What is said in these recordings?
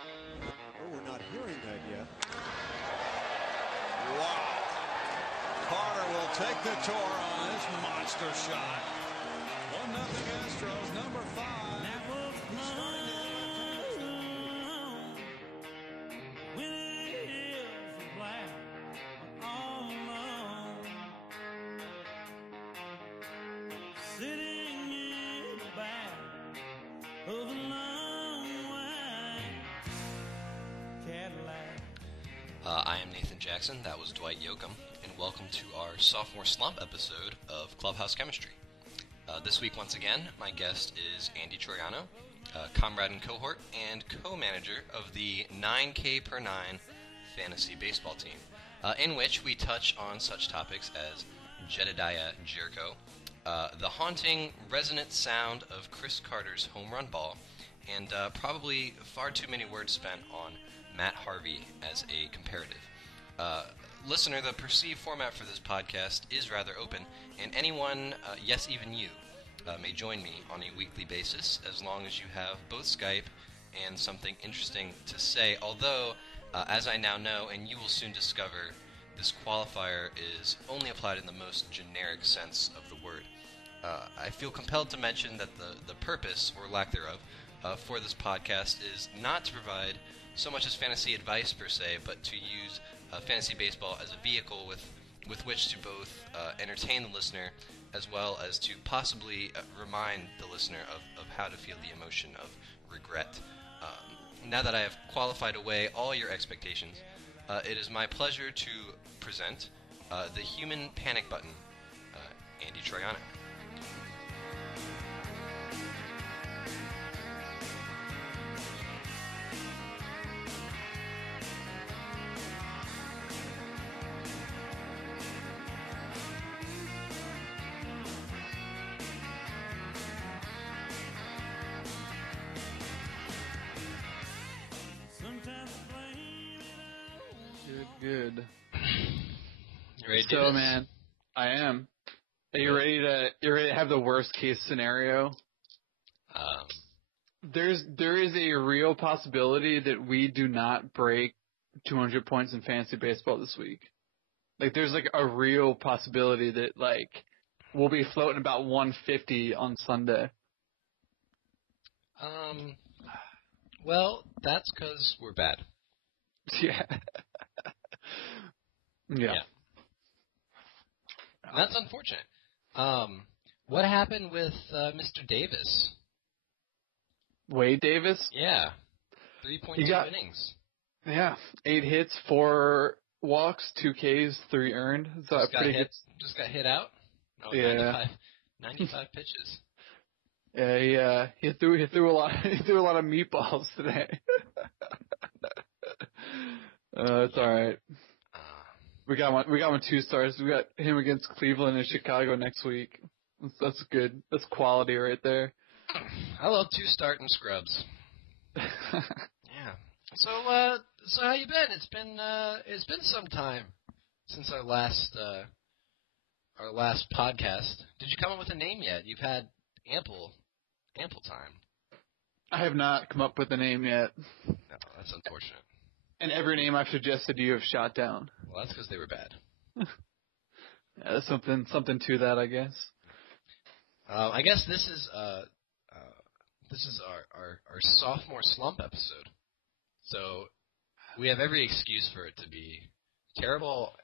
Oh, we're not hearing that yet. Wow. Carter will take the tour on this monster shot. 1-0 Astros, number 5. That was when it is black all alone, sitting in the back of a long white Cadillac. I am Nathan Jackson, that was Dwight Yoakam, and welcome to our sophomore slump episode of Clubhouse Chemistry. This week, once again, my guest is Andy Troiano, comrade and cohort and co-manager of the 9K per 9 fantasy baseball team, in which we touch on such topics as Jedediah Jericho, the haunting, resonant sound of Chris Carter's home run ball, and probably far too many words spent on Matt Harvey as a comparative. Listener, the perceived format for this podcast is rather open, and anyone, yes, even you, may join me on a weekly basis as long as you have both Skype and something interesting to say, although, as I now know, and you will soon discover, this qualifier is only applied in the most generic sense of the word. I feel compelled to mention that the purpose, or lack thereof, for this podcast is not to provide so much as fantasy advice per se, but to use fantasy baseball as a vehicle with which to both entertain the listener as well as to possibly remind the listener of how to feel the emotion of regret. Now that I have qualified away all your expectations, it is my pleasure to present the human panic button, Andy Troiano. Good. You ready to do So, this? man, I am. Are you ready to have the worst case scenario? There is a real possibility that we do not break 200 points in fantasy baseball this week. Like, there's like a real possibility that like we'll be floating about 150 on Sunday. Well, that's because we're bad. Yeah. Yeah. That's unfortunate. What happened with Mr. Davis? Wade Davis? Yeah. 3.2 innings. Yeah. 8 hits, 4 walks, 2 Ks, 3 earned. So Just got hit out? Oh, yeah. 95 pitches. Yeah, he threw a lot. He threw a lot of meatballs today. It's all right. We got one 2 stars. We got him against Cleveland and Chicago next week. That's good. That's quality right there. I love 2 starting scrubs. Yeah. So how you been? It's been some time since our last podcast. Did you come up with a name yet? You've had ample time. I have not come up with a name yet. No, that's unfortunate. And every name I've suggested you have shot down. Well, that's because they were bad. Yeah, there's something to that, I guess. I guess this is our sophomore slump episode. So we have every excuse for it to be terrible,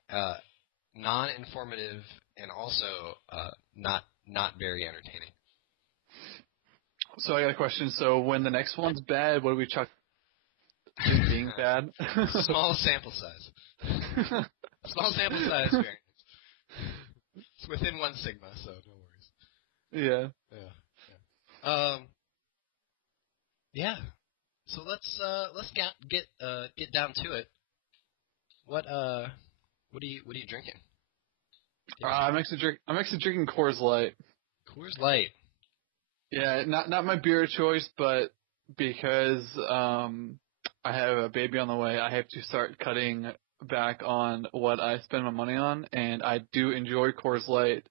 non-informative, and also not very entertaining. So I got a question. So when the next one's bad, what do we chuck? Just being bad? Small sample size. Small sample size variance. It's within 1 sigma, so no worries. Yeah. Yeah. So let's get down to it. What are you drinking? I'm actually drinking Coors Light. Coors Light. Yeah, not my beer of choice, but because I have a baby on the way, I have to start cutting back on what I spend my money on, and I do enjoy Coors Light,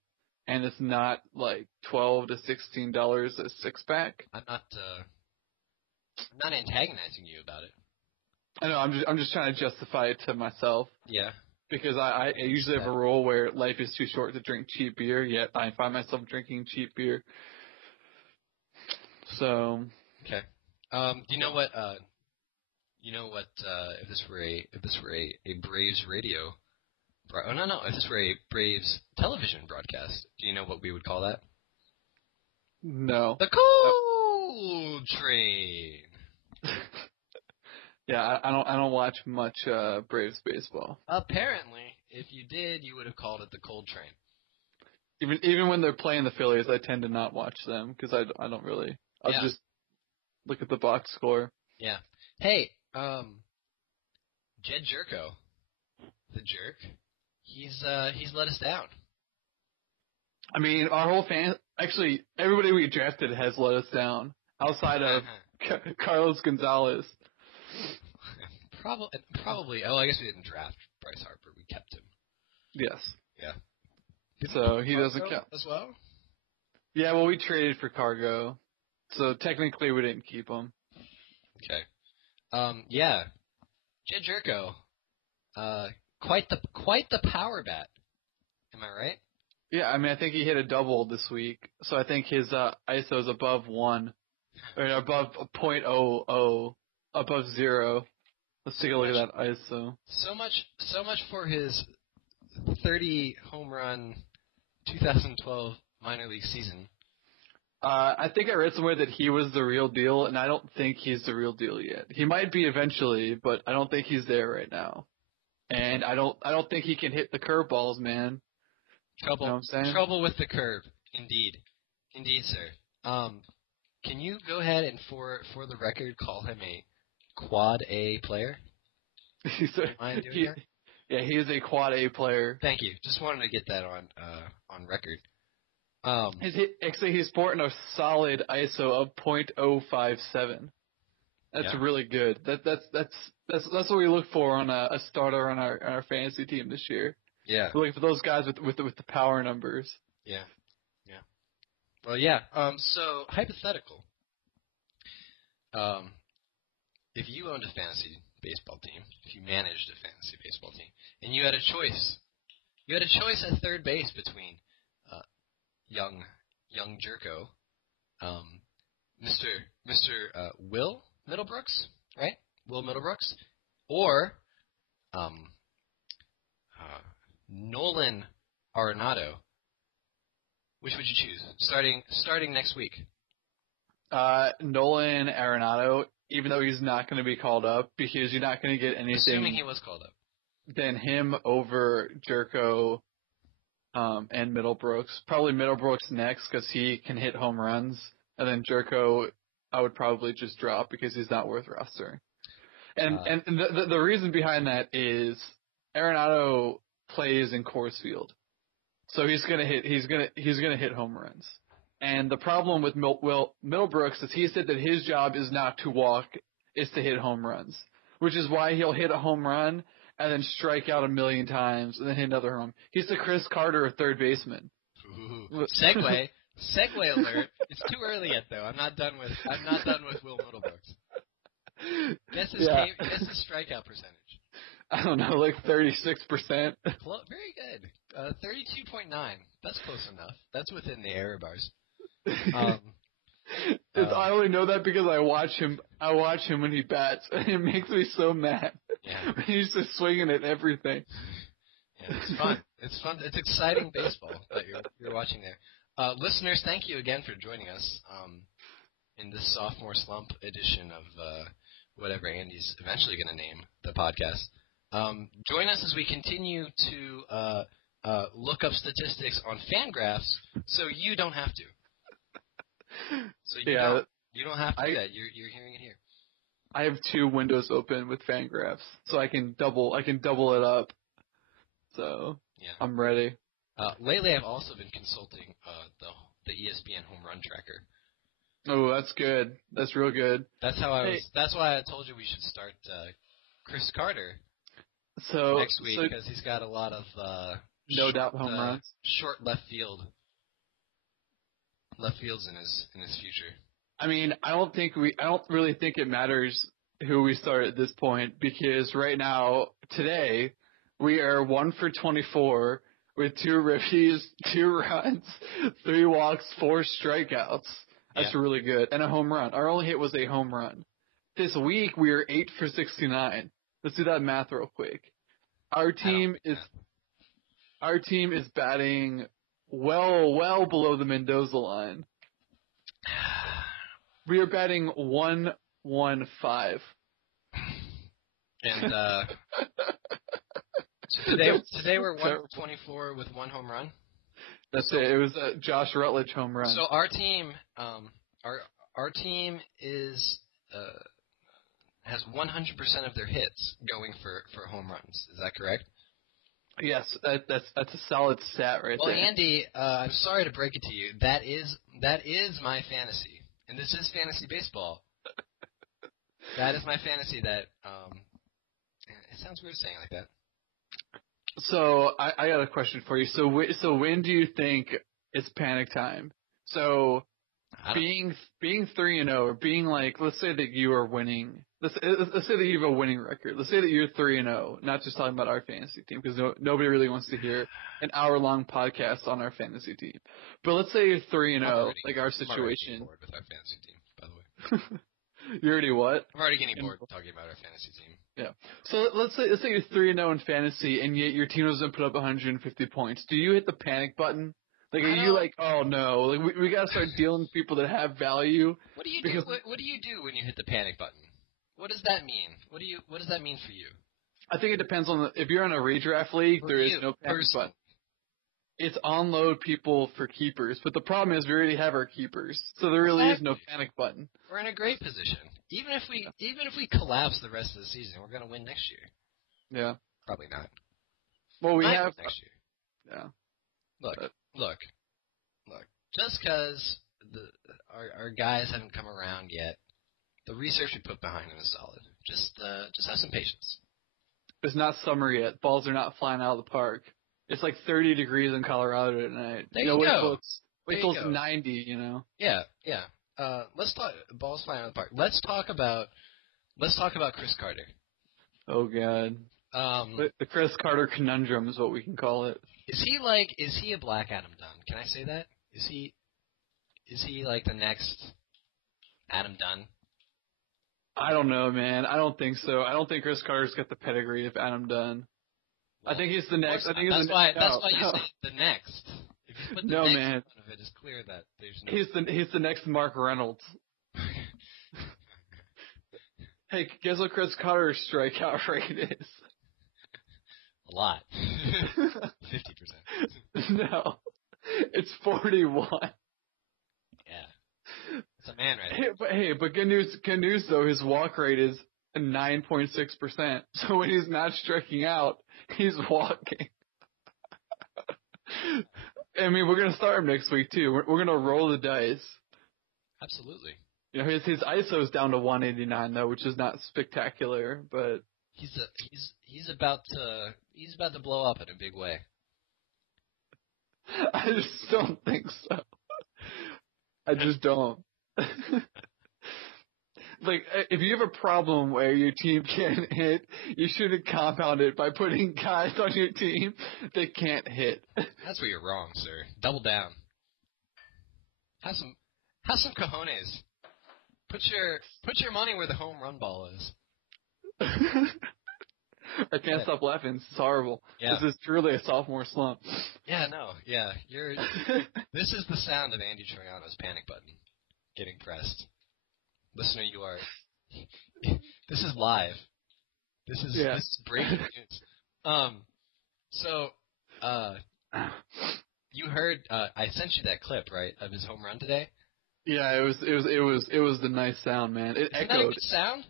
and it's not like $12 to $16 a 6-pack. I'm not antagonizing you about it. I know. I'm just trying to justify it to myself Yeah. because I usually have a rule where life is too short to drink cheap beer. Yet I find myself drinking cheap beer. So. Okay. Do you know what? If this were a Braves radio, if this were a Braves television broadcast, do you know what we would call that? No. The Cold Train. Yeah, I don't watch much Braves baseball. Apparently, if you did, you would have called it the Cold Train. Even when they're playing the Phillies, I tend to not watch them because I don't really. I'll just look at the box score. Yeah. Hey, Jed Jerko, the jerk, he's let us down. I mean, our whole actually everybody we drafted has let us down outside of Carlos Gonzalez. Probably. Oh, I guess we didn't draft Bryce Harper. We kept him. Yes. Yeah. So he doesn't count as well. Yeah, well, we traded for Cargo, so technically we didn't keep him. Okay. Yeah. Jed Jerko. Quite the power bat. Am I right? Yeah, I mean, I think he hit a double this week, so I think his ISO is above 1, or above 0.00, above 0. Let's take a look at that ISO. So much for his 30 home run 2012 minor league season. I think I read somewhere that he was the real deal, and I don't think he's the real deal yet. He might be eventually, but I don't think he's there right now. And I don't think he can hit the curveballs, man. Trouble, you know what I'm saying? Trouble with the curve, indeed, sir. Can you go ahead and for the record call him a quad A player? Yeah, he is a quad A player. Thank you. Just wanted to get that on record. Actually, he's sporting a solid ISO of .057. That's really good. That's what we look for on a starter on our fantasy team this year. Yeah. We're looking for those guys with the power numbers. Yeah. Well, yeah. So hypothetical. If you owned a fantasy baseball team, if you managed a fantasy baseball team, and you had a choice at third base between young Jerko, Mr. Will Middlebrooks, right? Will Middlebrooks, or Nolan Arenado. Which would you choose? Starting next week. Nolan Arenado, even though he's not going to be called up, because you're not going to get anything. Assuming he was called up. Than him over Jerko and Middlebrooks. Probably Middlebrooks next because he can hit home runs, and then Jerko I would probably just drop because he's not worth rostering. And the reason behind that is Arenado plays in Coors Field, so he's gonna hit home runs. And the problem with Middlebrooks is he said that his job is not to walk, is to hit home runs, which is why he'll hit a home run and then strike out 1,000,000 times and then hit another home. He's the Chris Carter of third baseman. Ooh. Segue alert. It's too early yet though. I'm not done with Will Middlebrooks. Guess his strikeout percentage. I don't know, like 36%. Very good. 32.9. That's close enough. That's within the error bars. I only know that because I watch him when he bats, and it makes me so mad. Yeah. He's just swinging at everything. Yeah, it's fun. It's fun. It's exciting baseball that you're watching there. Listeners, thank you again for joining us in this sophomore slump edition of whatever Andy's eventually going to name the podcast. Join us as we continue to look up statistics on Fangraphs, so you don't have to. So you don't have to do that. You're hearing it here. I have 2 windows open with Fangraphs, so I can double it up. So yeah. I'm ready. Lately, I've also been consulting the ESPN home run tracker. Oh, that's good. That's real good. That's why I told you we should start Chris Carter next week because he's got a lot of no doubt home runs, short left fields in his future. I mean, I don't really think it matters who we start at this point because right now, today, we are 1 for 24 with 2 ribbies, 2 runs, 3 walks, 4 strikeouts. That's really good. And a home run. Our only hit was a home run. This week, we are 8 for 69. Let's do that math real quick. Our team is batting well below the Mendoza line. We are batting 115. And so today we're 1 for 24 with 1 home run. That's it. It was a Josh Rutledge home run. So our team, our team is has 100% of their hits going for home runs. Is that correct? Yes, that's a solid stat right there. Well, Andy, I'm sorry to break it to you. That is my fantasy, and this is fantasy baseball. That is my fantasy. That it sounds weird saying it like that. So I got a question for you. So when do you think it's panic time? So being 3-0 or being like, let's say that you are winning. Let's say that you have a winning record. Let's say that you're 3-0. Not just talking about our fantasy team because nobody really wants to hear an hour-long podcast on our fantasy team. But let's say you're 3-0, like our situation. I'm already getting bored with our fantasy team, by the way. You're already what? I'm already getting bored talking about our fantasy team. Yeah. So let's say you're 3-0 in fantasy, and yet your team doesn't put up 150 points. Do you hit the panic button? Like, are you like, oh no, like we gotta start dealing with people that have value? What do you do? What do you do when you hit the panic button? What does that mean? What does that mean for you? I think it depends on if you're in a redraft league, there is no panic button. It's unload people for keepers, but the problem is we already have our keepers, so there really is no panic button. We're in a great position. Even if we collapse the rest of the season, we're gonna win next year. Yeah. Probably not. Well, we have next year. Yeah. Look. Just because our guys haven't come around yet, the research we put behind them is solid. Just have some patience. It's not summer yet. Balls are not flying out of the park. It's like 30 degrees in Colorado tonight. There you go. Wait till it's 90, you know. Yeah. Let's talk balls flying out of the park. Let's talk about Chris Carter. Oh God. The Chris Carter conundrum is what we can call it. Is he a Black Adam Dunn? Can I say that? Is he like the next Adam Dunn? I don't know, man. I don't think so. I don't think Chris Carter's got the pedigree of Adam Dunn. Well, I think he's the next. I think that's why you say the next. If you put the next man. in front of it, it's clear that there's no. He's the next Mark Reynolds. Hey, guess what Chris Carter's strikeout rate is? A lot. 50%. No, it's 41. Yeah, it's a man right there. But good news though, his walk rate is 9.6%. So when he's not striking out, he's walking. I mean, we're gonna start him next week too. We're gonna roll the dice. Absolutely. You know, his ISO's down to 189 though, which is not spectacular, but he's about to blow up in a big way. I just don't think so. I just don't. Like, if you have a problem where your team can't hit, you shouldn't compound it by putting guys on your team that can't hit. That's where you're wrong, sir. Double down. Have some cojones. Put your money where the home run ball is. I can't stop laughing. It's horrible. Yeah. This is truly a sophomore slump. Yeah, no. Yeah. This is the sound of Andy Troiano's panic button getting pressed. Listener, you are. This is live. This is breaking news. So, you heard? I sent you that clip, right, of his home run today. Yeah, it was the nice sound, man. It Isn't echoed. that a good sound?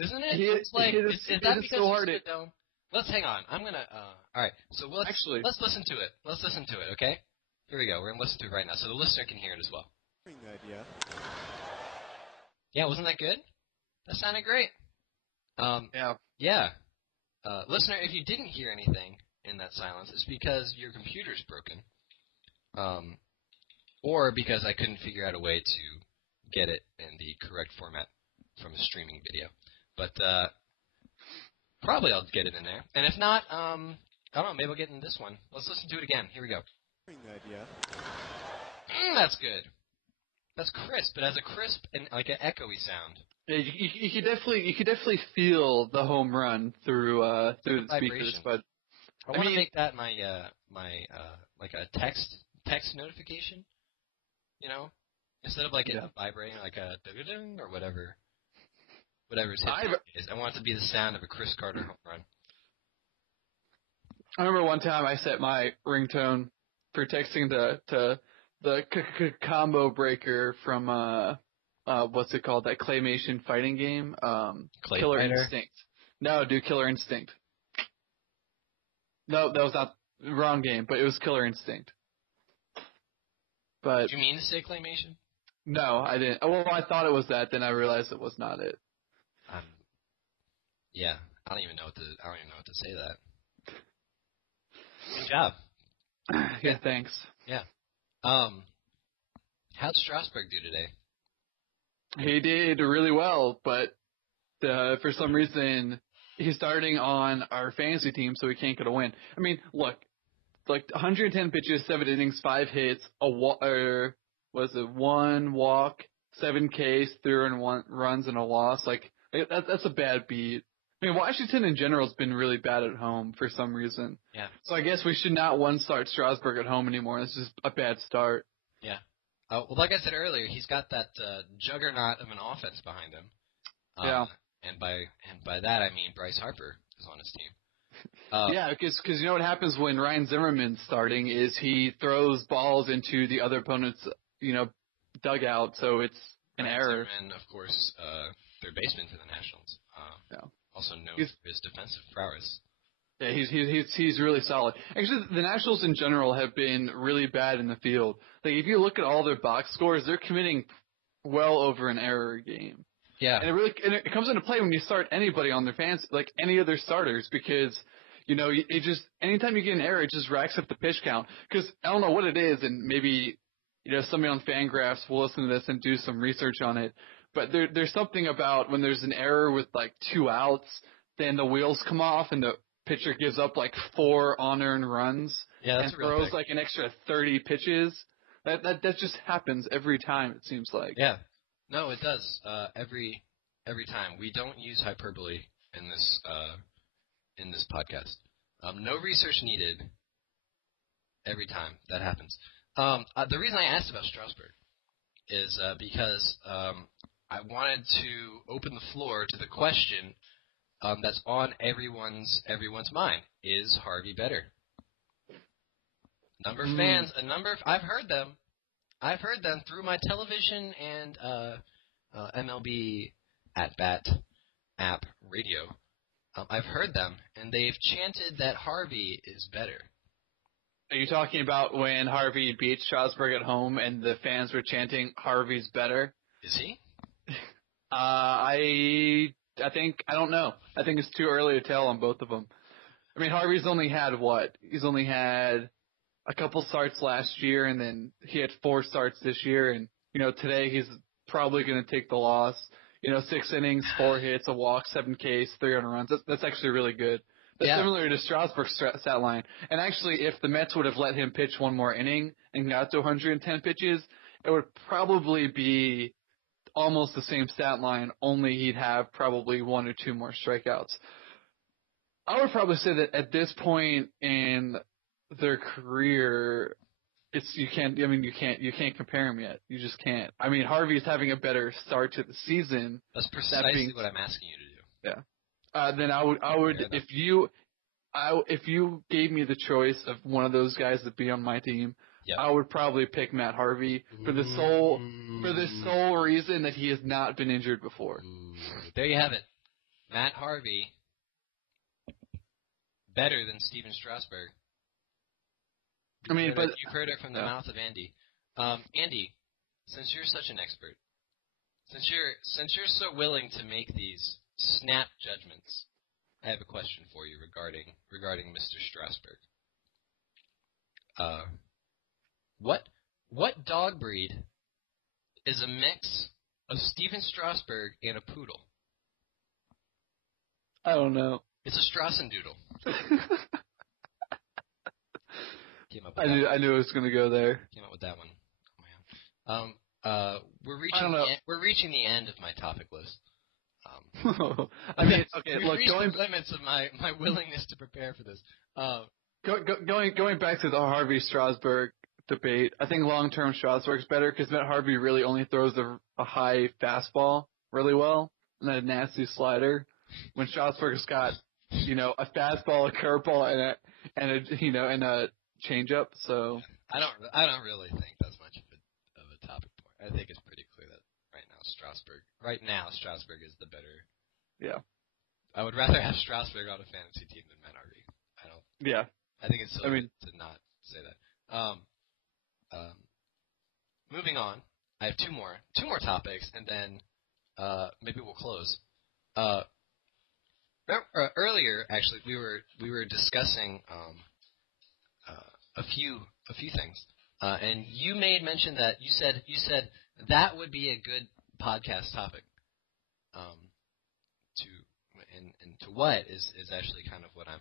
Isn't it? Is that because so hard it's dome? Let's hang on. I'm gonna. All right. So let's listen to it. Let's listen to it. Okay. Here we go. We're gonna listen to it right now, so the listener can hear it as well. Yeah, wasn't that good? That sounded great. Yeah. Listener, if you didn't hear anything in that silence, it's because your computer's broken. Or because I couldn't figure out a way to get it in the correct format from a streaming video. But probably I'll get it in there. And if not, I don't know, maybe I'll get in this one. Let's listen to it again. Here we go. Hearing that yet? That's good. That's crisp. It has a crisp and like an echoey sound. Yeah, you could definitely feel the home run through the speakers, Vibration. but I want to make that my like a text notification, you know, instead of like it vibrating like a ding or whatever it's is. I want it to be the sound of a Chris Carter home run. I remember one time I set my ringtone for texting to the combo breaker from what's it called, that claymation fighting game, Clay Killer Fighter? Instinct. No, dude, Killer Instinct. No, that was not the wrong game, but it was Killer Instinct. But Do you mean to say claymation? no, I didn't. Well, I thought it was that, then I realized it was not it. Yeah, I don't even know what to say to that. Good job. Yeah, thanks. Yeah. How'd Strasburg do today? He did really well, but for some reason he's starting on our fantasy team, so he can't get a win. I mean, look, like 110 pitches, 7 innings, 5 hits, was it 1 walk, 7 Ks, 3 runs, and a loss? Like that's a bad beat. I mean, Washington in general has been really bad at home for some reason. Yeah. So I guess we should not start Strasburg at home anymore. It's just a bad start. Yeah. Well, like I said earlier, he's got that juggernaut of an offense behind him. Yeah. And by that I mean Bryce Harper is on his team. Yeah, because you know what happens when Ryan Zimmerman's starting is he throws balls into the other opponent's dugout, so it's an error. Zimmerman, of course, third baseman for the Nationals. Also known for his defensive prowess. Yeah, he's really solid. Actually, the Nationals in general have been really bad in the field. Like if you look at all their box scores, they're committing well over an error a game. Yeah. And it comes into play when you start anybody on their fans, like any other starters, because it just anytime you get an error, it just racks up the pitch count. Because I don't know what it is, and maybe somebody on Fangraphs will listen to this and do some research on it. But there's something about when there's an error with like 2 outs, then the wheels come off and the pitcher gives up like 4 unearned runs and throws like an extra 30 pitches. That just happens every time, it seems like. Yeah. No, it does. Every time. We don't use hyperbole in this podcast. No research needed. Every time that happens. The reason I asked about Strasburg is because I wanted to open the floor to the question that's on everyone's mind: is Harvey better? I've heard them. I've heard them through my television and MLB at Bat app radio. I've heard them, and they've chanted that Harvey is better. Are you talking about when Harvey beat Strasburg at home and the fans were chanting Harvey's better? Is he? I don't know. I think it's too early to tell on both of them. I mean, Harvey's only had what? He's only had a couple starts last year, and then he had 4 starts this year, and today he's probably going to take the loss. 6 innings, 4 hits, a walk, 7 Ks, 300 runs. That's actually really good. That's similar to Strasburg's stat line. And actually, if the Mets would have let him pitch 1 more inning and got to 110 pitches, it would probably be almost the same stat line, only he'd have probably 1 or 2 more strikeouts. I would probably say that at this point in their career, you can't compare them yet. You just can't. I mean, Harvey's having a better start to the season. That's precisely what I'm asking you to do. Yeah. Then I would if you gave me the choice of one of those guys to be on my team, I would probably pick Matt Harvey for the sole reason that he has not been injured before. There you have it. Matt Harvey better than Steven Strasburg. You've heard it from the mouth of Andy. Andy, since you're such an expert, since you're so willing to make these snap judgments, I have a question for you regarding Mr. Strasburg. What dog breed is a mix of Steven Strasburg and a poodle? I don't know. It's a Strassendoodle. Came up with I knew it was going to go there. Came up with that one. Oh my god. We're reaching the end of my topic list. I mean, okay, we've look, reached the limits of my willingness to prepare for this. Going back to the Harvey Strasburg debate, I think long-term Strasburg's better because Matt Harvey really only throws a high fastball really well and then a nasty slider. When Strasburg's got, a fastball, a curveball, and a changeup. So I don't really think that's much of a topic point. I think it's pretty clear that right now Strasburg is the better. Yeah. I would rather have Strasburg on a fantasy team than Matt Harvey. Yeah. I think it's silly to not say that. Moving on, I have two more topics, and then maybe we'll close. Earlier, actually, we were discussing a few things, and you made mention that you said that would be a good podcast topic. To what is actually kind of what I'm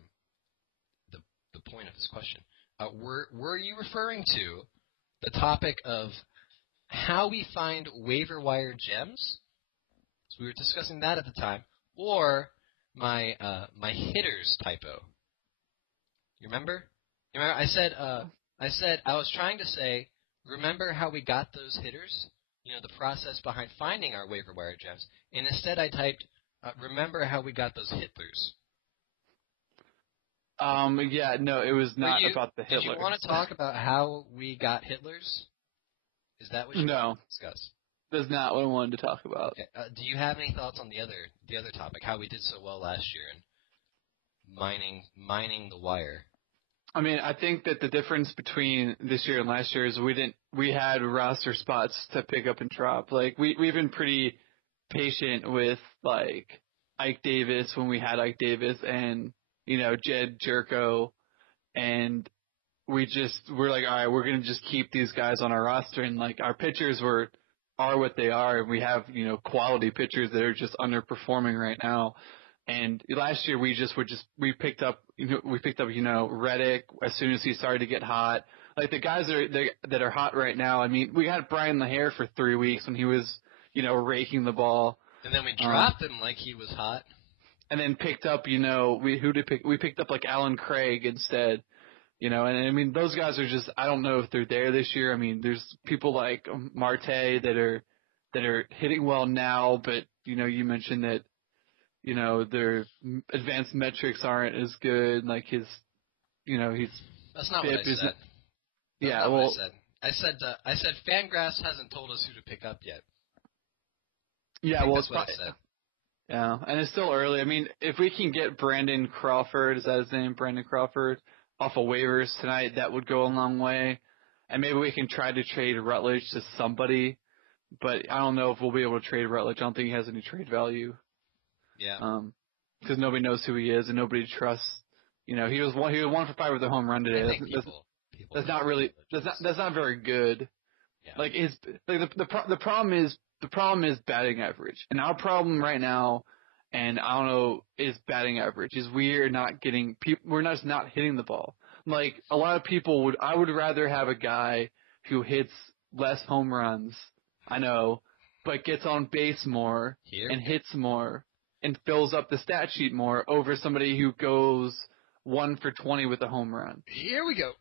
the point of this question. Were you referring to the topic of how we find waiver wire gems? So we were discussing that at the time, or my hitters typo. You remember? I said I was trying to say, remember how we got those hitters? The process behind finding our waiver wire gems, and instead I typed, remember how we got those Hitlers. Yeah, no, it was not about the Hitlers. Did you want to talk about how we got Hitlers? Is that what you want to discuss? That's not what I wanted to talk about. Okay. Do you have any thoughts on the other topic, how we did so well last year in mining the wire? I mean, I think that the difference between this year and last year is we had roster spots to pick up and drop. Like we've been pretty patient with like Ike Davis when we had Ike Davis and Jed Jerko, and we're like, all right, we're gonna just keep these guys on our roster, and like our pitchers are what they are, and we have quality pitchers that are just underperforming right now. And last year we picked up Reddick as soon as he started to get hot. Like the guys that are hot right now. I mean, we had Brian LaHair for 3 weeks when he was raking the ball. And then we dropped him like he was hot. And then picked up we picked up like Alan Craig instead. And I mean those guys are just, I don't know if they're there this year. I mean there's people like Marte that are hitting well now, but you mentioned that. Their advanced metrics aren't as good. Like he's. That's not what I said. Yeah, well, I said Fangraphs hasn't told us who to pick up yet. Yeah, well, that's what I said. Yeah, and it's still early. I mean, if we can get Brandon Crawford, is that his name? Brandon Crawford, off of waivers tonight, that would go a long way. And maybe we can try to trade Rutledge to somebody, but I don't know if we'll be able to trade Rutledge. I don't think he has any trade value. Yeah. Because nobody knows who he is and nobody trusts. He was 1 for 5 with a home run today. I think people that's not really that's not very good. Yeah. Like the problem is batting average, and our problem right now, and I don't know, is batting average. Is we're not hitting the ball. Like a lot of people I would rather have a guy who hits less home runs. I know, but gets on base more and hits more. And fills up the stat sheet more over somebody who goes 1 for 20 with a home run. Here we go.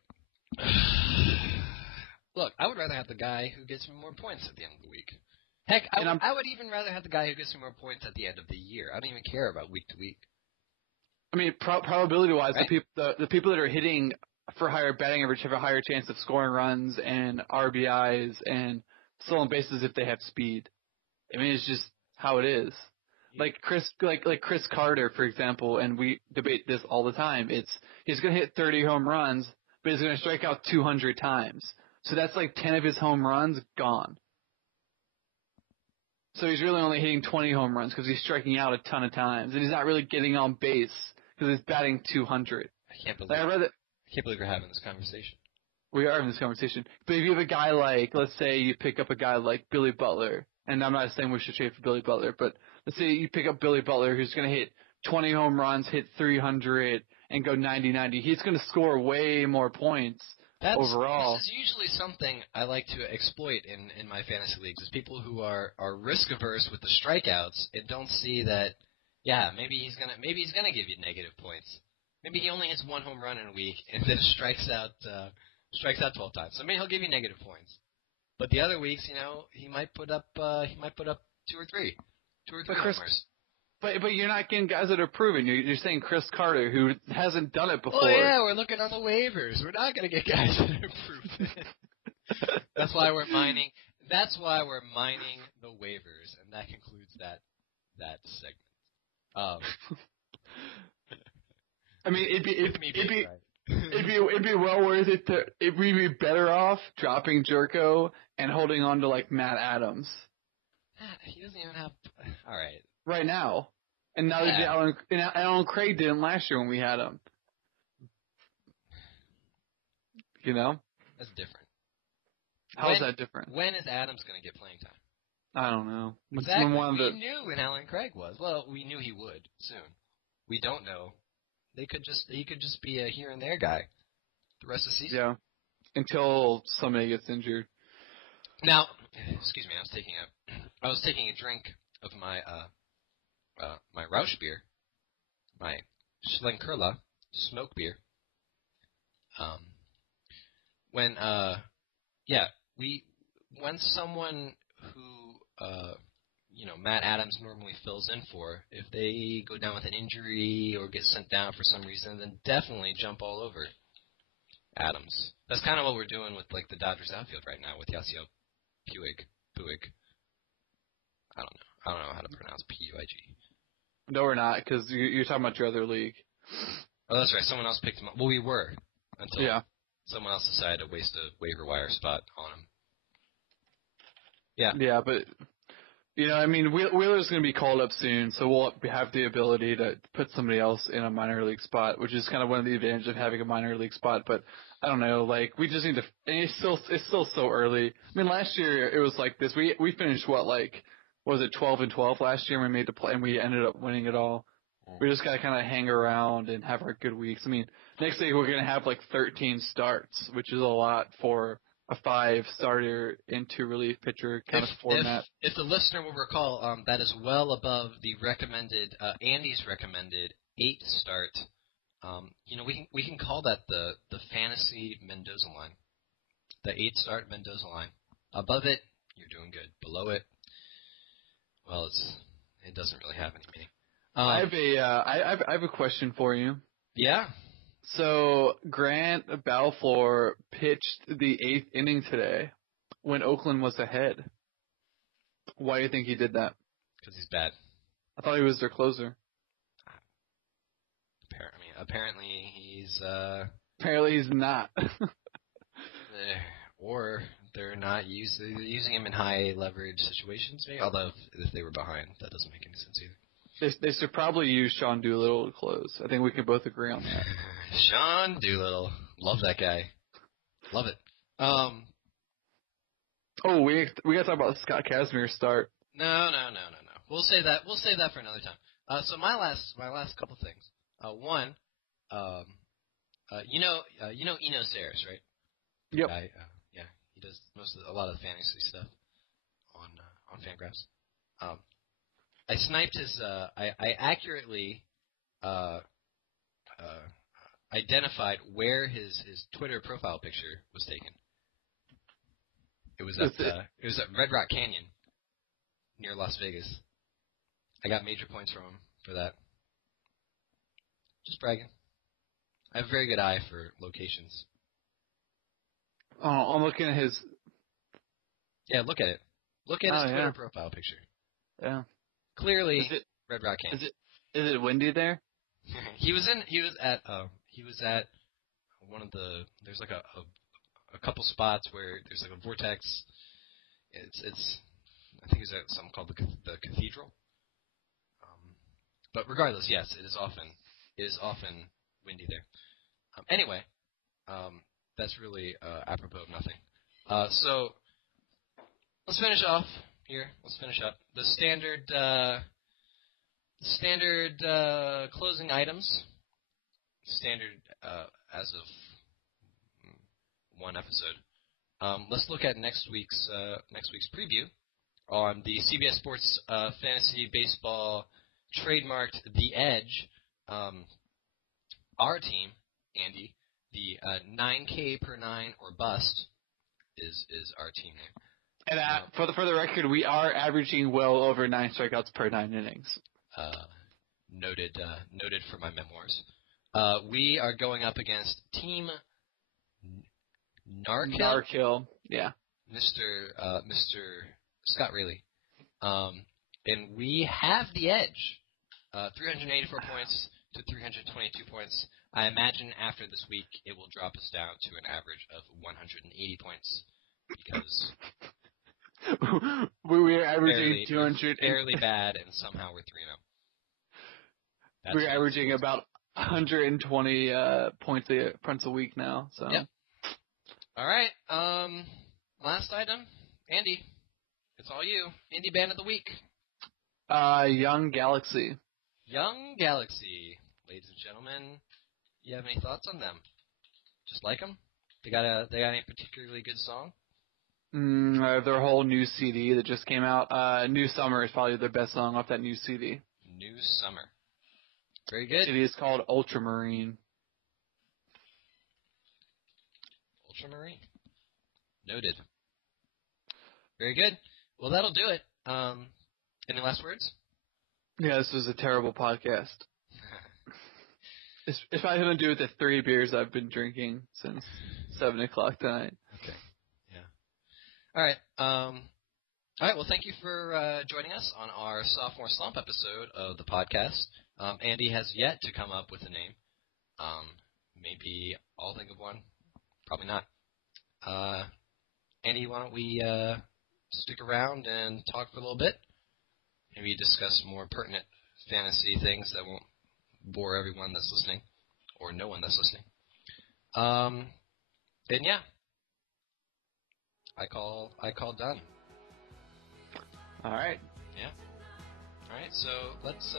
Look, I would rather have the guy who gets me more points at the end of the week. Heck, I would even rather have the guy who gets me more points at the end of the year. I don't even care about week to week. I mean, probability-wise, right? the people that are hitting for higher batting average have a higher chance of scoring runs and RBIs and stolen bases if they have speed. I mean, it's just how it is. Like Chris Carter, for example, and we debate this all the time. He's going to hit 30 home runs, but he's going to strike out 200 times. So that's like 10 of his home runs gone. So he's really only hitting 20 home runs because he's striking out a ton of times, and he's not really getting on base because he's batting 200. I can't believe we're having this conversation. We are having this conversation. But if you have a guy like, let's say you pick up a guy like Billy Butler, and I'm not saying we should trade for Billy Butler, but let's say you pick up Billy Butler, who's going to hit 20 home runs, hit 300, and go 90-90. He's going to score way more points overall. This is usually something I like to exploit in my fantasy leagues, is people who are risk averse with the strikeouts and don't see that. Yeah, maybe he's gonna give you negative points. Maybe he only hits 1 home run in a week and then strikes out 12 times. So maybe he'll give you negative points. But the other weeks, he might put up 2 or 3 homers. But you're not getting guys that are proven. You're saying Chris Carter, who hasn't done it before. Oh yeah, we're looking on the waivers. We're not going to get guys that are proven. That's why we're mining. That's why we're mining the waivers, and that concludes that segment. I mean, it'd be well worth it to. It'd be better off dropping Jerko and holding on to like Matt Adams. He doesn't even have. All right. Right now, and now Alan Craig didn't last year when we had him. That's different. How's that different? When is Adams going to get playing time? I don't know. Exactly. We knew when Alan Craig was. Well, we knew he would soon. We don't know. He could just be a here and there guy the rest of the season. Yeah, until somebody gets injured. Now, excuse me. I was taking a drink of my my Rausch beer, my Schlenkerla smoke beer. When someone who Matt Adams normally fills in for, if they go down with an injury or get sent down for some reason, then definitely jump all over Adams. That's kind of what we're doing with like the Dodgers outfield right now with Yasiel Puig. I don't know how to pronounce Puig. No, we're not, because you're talking about your other league. Oh, that's right. Someone else picked him up. Well, we were until someone else decided to waste a waiver wire spot on him. Yeah. Yeah, but I mean, Wheeler's going to be called up soon, so we'll have the ability to put somebody else in a minor league spot, which is kind of one of the advantages of having a minor league spot. But I don't know, like we just need to. And it's still so early. I mean, last year it was like this. We finished what was it 12-12 last year? And we made the play, and we ended up winning it all. We just got to kind of hang around and have our good weeks. I mean, next week we're going to have like 13 starts, which is a lot for a 5-starter into relief pitcher kind of format. If the listener will recall, that is well above the recommended, Andy's recommended 8-start. We can call that the fantasy Mendoza line, the 8-start Mendoza line. Above it, you're doing good. Below it, well, it doesn't really have any meaning. I have a question for you. Yeah. So Grant Balfour pitched the 8th inning today when Oakland was ahead. Why do you think he did that? Because he's bad. I thought he was their closer. Apparently he's. Apparently he's not. Or they're not using him in high leverage situations. Maybe. Although if they were behind, that doesn't make any sense either. They should probably use Sean Doolittle to close. I think we can both agree on that. Sean Doolittle. Love that guy. Love it. Oh, we got to talk about the Scott Kazmir start. No. We'll save that for another time. So my last couple things. One, you know Eno Saris, right? Yep. Guy, yeah, he does a lot of the fantasy stuff on Fangraphs. I sniped his. I accurately identified where his Twitter profile picture was taken. It was at Red Rock Canyon near Las Vegas. I got major points from him for that. Just bragging. I have a very good eye for locations. Oh, I'm looking at his. Yeah, look at it. Look at his Twitter profile picture. Yeah. Clearly, Red Rock Canyon. Is it windy there? He was at one of the. There's like a couple spots where there's like a vortex. It's. I think it's at something called the Cathedral. But regardless, yes, it is often windy there. Anyway, that's really apropos of nothing. So let's finish off here. Let's finish up the standard Standard closing items. Standard as of one episode. Let's look at next week's preview on the CBS Sports Fantasy Baseball trademarked The Edge. Our team, Andy, the 9K per 9 or bust is our team name. And for the record, we are averaging well over 9 strikeouts per 9 innings. Noted for my memoirs. We are going up against Team Narkill, yeah. Mr. Scott Rayleigh. And we have the edge. 384 points to 322 points. I imagine after this week it will drop us down to an average of 180 points because we are averaging 200. Fairly bad, and somehow we're 3-0. We're averaging about 120 points a week now. So. Yep. All right. Last item, Andy. It's all you. Indie Band of the Week. Young Galaxy. Young Galaxy, ladies and gentlemen. You have any thoughts on them? Just like them? They got any particularly good song? Their whole new CD that just came out. New Summer is probably their best song off that new CD. New Summer. Very good. CD is called Ultramarine. Ultramarine. Noted. Very good. Well, that'll do it. Any last words? Yeah, this was a terrible podcast. If I haven't do with the 3 beers I've been drinking since 7 o'clock tonight. Okay. Yeah. All right. All right. Well, thank you for joining us on our sophomore slump episode of the podcast. Andy has yet to come up with a name. Maybe I'll think of one. Probably not. Andy, why don't we stick around and talk for a little bit? Maybe discuss more pertinent fantasy things that won't bore everyone that's listening, or no one that's listening. Then yeah, I call done. All right. Yeah. All right. So let's